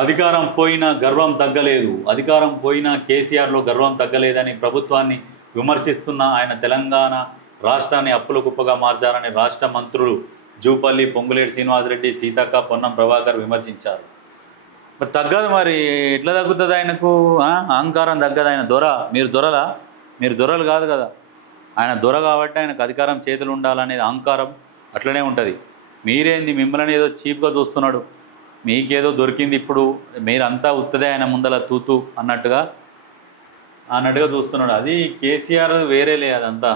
అధికారం పోయినా గర్వం తగ్గలేదు. అధికారం పోయినా కేసీఆర్లో గర్వం తగ్గలేదని ప్రభుత్వాన్ని విమర్శిస్తున్న ఆయన తెలంగాణ రాష్ట్రాన్ని అప్పుల కుప్పగా మార్చారని రాష్ట్ర మంత్రులు జూపల్లి, పొంగులేటి శ్రీనివాసరెడ్డి, సీతక్క, పొన్నం ప్రభాకర్ విమర్శించారు. మరి తగ్గదు, మరి ఎట్లా తగ్గుతుంది ఆయనకు? అహంకారం తగ్గదు. ఆయన దొర, మీరు దొరలా? మీరు దొరలు కాదు కదా. ఆయన దొర కాబట్టి ఆయనకు అధికారం చేతులు ఉండాలనేది అహంకారం అట్లనే ఉంటుంది. మీరేంది, మిమ్మల్ని ఏదో చీప్గా చూస్తున్నాడు, మీకేదో దొరికింది, ఇప్పుడు మీరంతా ఉత్తదే ఆయన ముందల తూతూ అన్నట్టుగా చూస్తున్నాడు. అది కేసీఆర్ వేరేలే, అదంతా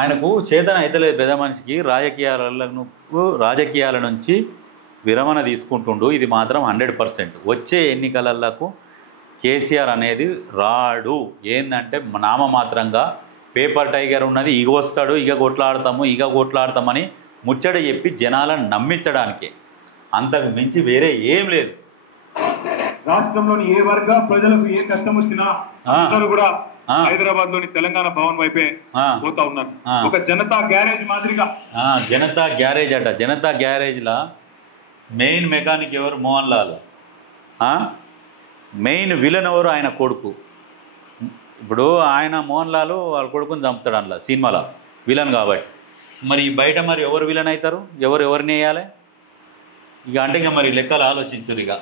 ఆయనకు చేతన అయితలేదు. పెద్ద మనిషికి రాజకీయాల నుంచి విరమణ తీసుకుంటుండు. ఇది మాత్రం 100%. వచ్చే ఎన్నికలకు కేసీఆర్ అనేది రాడు. ఏంటంటే నామమాత్రంగా పేపర్ టైగర్ ఉన్నది, ఇగ వస్తాడు, ఇగ కొట్లాడతామని ముచ్చట చెప్పి జనాలను నమ్మించడానికే, అంతకు మించి వేరే ఏం లేదు. రాష్ట్రంలోని ఏ వర్గ ప్రజలకు ఏ కష్టం వచ్చినా అందరూ కూడా హైదరాబాద్ లోని తెలంగాణ భవన్ వైపే పోతా ఉన్నారు. ఒక జనతా గ్యారేజ్ మాదిరిగా. జనతా గ్యారేజ్ అట. జనతా గ్యారేజ్ లా మెయిన్ మెకానిక్ ఎవరు? మోహన్ లాల్. మెయిన్ విలన్ ఎవరు? ఆయన కొడుకు. ఇప్పుడు ఆయన మోహన్ లాల్ వాళ్ళ కొడుకుని చంపుతాడు అందులో సినిమాలో విలన్ కాబట్టి. మరి బయట మరి ఎవరు విలన్ అవుతారు? ఎవరిని వేయాలి ఇక? అంటే ఇక మరి లెక్కలు ఆలోచించరు ఇక.